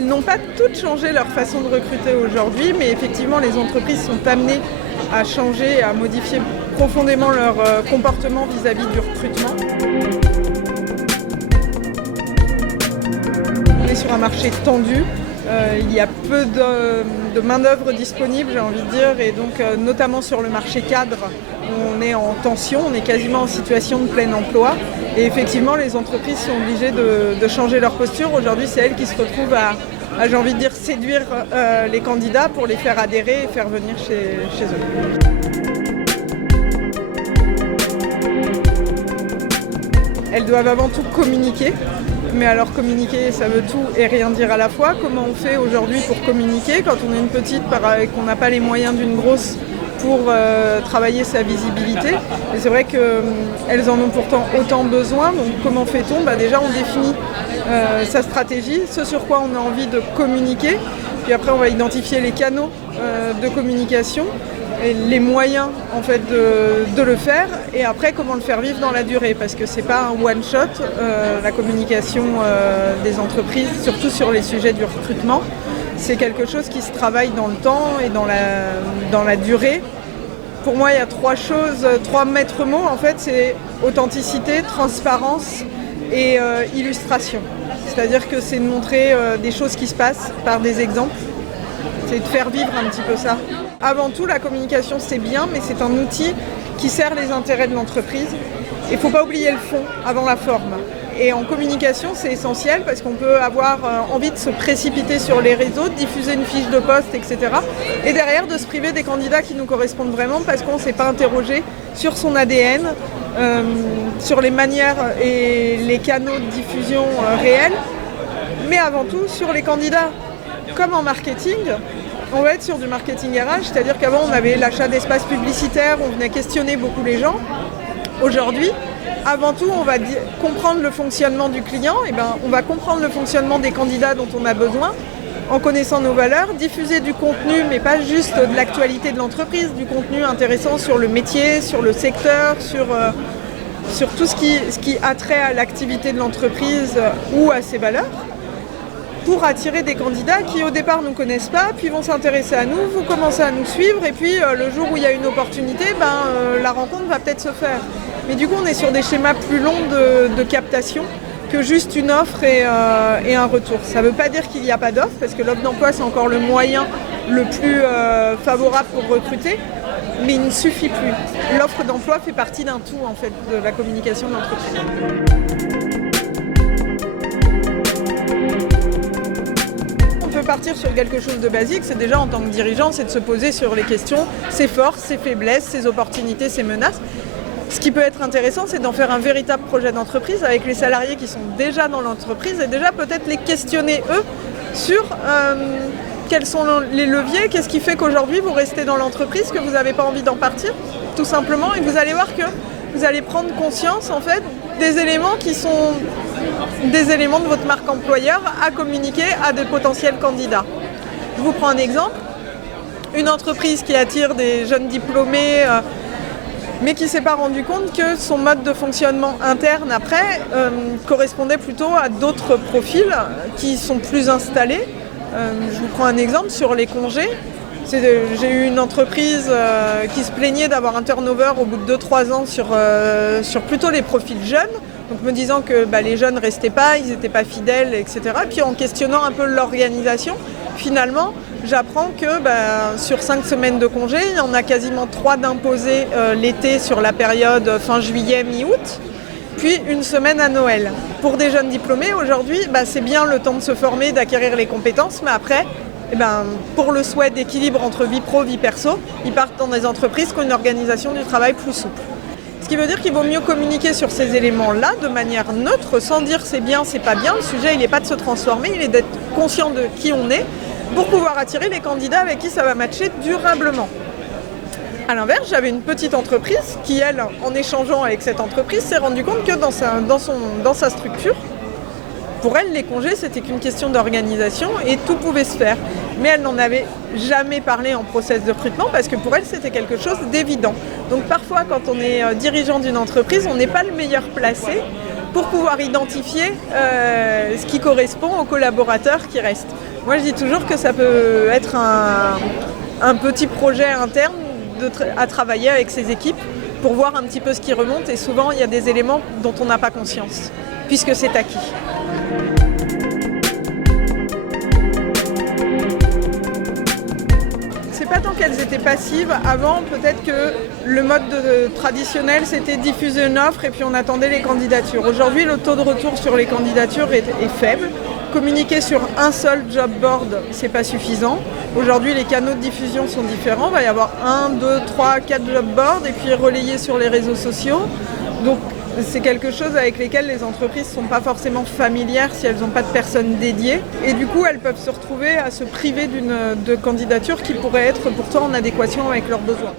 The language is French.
Elles n'ont pas toutes changé leur façon de recruter aujourd'hui, mais effectivement, les entreprises sont amenées à changer, à modifier profondément leur comportement vis-à-vis du recrutement. On est sur un marché tendu. Il y a peu de main-d'œuvre disponible, j'ai envie de dire, et donc notamment sur le marché cadre, on est en tension, on est quasiment en situation de plein emploi. Et effectivement, les entreprises sont obligées de changer leur posture. Aujourd'hui, c'est elles qui se retrouvent à j'ai envie de dire, séduire les candidats pour les faire adhérer et faire venir chez eux. Elles doivent avant tout communiquer. Mais alors communiquer, ça veut tout et rien dire à la fois. Comment on fait aujourd'hui pour communiquer quand on est une petite et qu'on n'a pas les moyens d'une grosse pour travailler sa visibilité? Et c'est vrai qu'elles en ont pourtant autant besoin. Donc comment fait-on? Déjà on définit sa stratégie, ce sur quoi on a envie de communiquer. Puis après on va identifier les canaux de communication. Et les moyens en fait de le faire et après comment le faire vivre dans la durée parce que c'est pas un one shot la communication des entreprises, surtout sur les sujets du recrutement, c'est quelque chose qui se travaille dans le temps et dans la durée. Pour moi il y a trois maîtres mots en fait, c'est authenticité, transparence et illustration. C'est-à-dire que c'est de montrer des choses qui se passent par des exemples. C'est de faire vivre un petit peu ça. Avant tout, la communication, c'est bien, mais c'est un outil qui sert les intérêts de l'entreprise. Il ne faut pas oublier le fond avant la forme. Et en communication, c'est essentiel parce qu'on peut avoir envie de se précipiter sur les réseaux, de diffuser une fiche de poste, etc. Et derrière, de se priver des candidats qui nous correspondent vraiment parce qu'on ne s'est pas interrogé sur son ADN, sur les manières et les canaux de diffusion réels, mais avant tout sur les candidats. Comme en marketing, on va être sur du marketing RH, c'est-à-dire qu'avant on avait l'achat d'espaces publicitaires, on venait questionner beaucoup les gens. Aujourd'hui, avant tout, on va comprendre le fonctionnement du client, on va comprendre le fonctionnement des candidats dont on a besoin, en connaissant nos valeurs, diffuser du contenu, mais pas juste de l'actualité de l'entreprise, du contenu intéressant sur le métier, sur le secteur, sur tout ce qui a trait à l'activité de l'entreprise ou à ses valeurs, pour attirer des candidats qui au départ ne nous connaissent pas, puis vont s'intéresser à nous, vont commencer à nous suivre, et puis le jour où il y a une opportunité, la rencontre va peut-être se faire. Mais du coup, on est sur des schémas plus longs de captation que juste une offre et un retour. Ça ne veut pas dire qu'il n'y a pas d'offre, parce que l'offre d'emploi, c'est encore le moyen le plus favorable pour recruter, mais il ne suffit plus. L'offre d'emploi fait partie d'un tout, en fait, de la communication de l'entreprise. Partir sur quelque chose de basique, c'est déjà en tant que dirigeant, c'est de se poser sur les questions, ses forces, ses faiblesses, ses opportunités, ses menaces. Ce qui peut être intéressant, c'est d'en faire un véritable projet d'entreprise avec les salariés qui sont déjà dans l'entreprise et déjà peut-être les questionner eux sur quels sont les leviers, qu'est-ce qui fait qu'aujourd'hui vous restez dans l'entreprise, que vous n'avez pas envie d'en partir, tout simplement, et vous allez voir que vous allez prendre conscience en fait des éléments qui sont des éléments de votre marque employeur à communiquer à des potentiels candidats. Je vous prends un exemple. Une entreprise qui attire des jeunes diplômés mais qui ne s'est pas rendu compte que son mode de fonctionnement interne après correspondait plutôt à d'autres profils qui sont plus installés. Je vous prends un exemple sur les congés. J'ai eu une entreprise qui se plaignait d'avoir un turnover au bout de 2-3 ans sur plutôt les profils jeunes. Donc me disant que les jeunes ne restaient pas, ils n'étaient pas fidèles, etc. Puis en questionnant un peu l'organisation, finalement, j'apprends que sur 5 semaines de congé, il y en a quasiment 3 d'imposés l'été sur la période fin juillet, mi-août, puis une semaine à Noël. Pour des jeunes diplômés, aujourd'hui, c'est bien le temps de se former, d'acquérir les compétences, mais après, pour le souhait d'équilibre entre vie pro, vie perso, ils partent dans des entreprises qui ont une organisation du travail plus souple. Ce qui veut dire qu'il vaut mieux communiquer sur ces éléments-là de manière neutre, sans dire c'est bien, c'est pas bien. Le sujet, il n'est pas de se transformer, il est d'être conscient de qui on est pour pouvoir attirer les candidats avec qui ça va matcher durablement. A l'inverse, j'avais une petite entreprise qui, elle, en échangeant avec cette entreprise, s'est rendu compte que dans sa structure, pour elle, les congés, c'était qu'une question d'organisation et tout pouvait se faire. Mais elle n'en avait jamais parlé en process de recrutement parce que pour elle, c'était quelque chose d'évident. Donc parfois, quand on est dirigeant d'une entreprise, on n'est pas le meilleur placé pour pouvoir identifier ce qui correspond aux collaborateurs qui restent. Moi, je dis toujours que ça peut être un petit projet interne à travailler avec ses équipes pour voir un petit peu ce qui remonte. Et souvent, il y a des éléments dont on n'a pas conscience, puisque c'est acquis. C'est pas tant qu'elles étaient passives. Avant, peut-être que le mode traditionnel, c'était diffuser une offre et puis on attendait les candidatures. Aujourd'hui, le taux de retour sur les candidatures est faible. Communiquer sur un seul job board, c'est pas suffisant. Aujourd'hui, les canaux de diffusion sont différents. Il va y avoir 1, 2, 3, 4 job boards et puis relayer sur les réseaux sociaux. Donc, c'est quelque chose avec lesquels les entreprises ne sont pas forcément familières si elles n'ont pas de personnes dédiées. Et du coup, elles peuvent se retrouver à se priver de candidatures qui pourraient être pourtant en adéquation avec leurs besoins.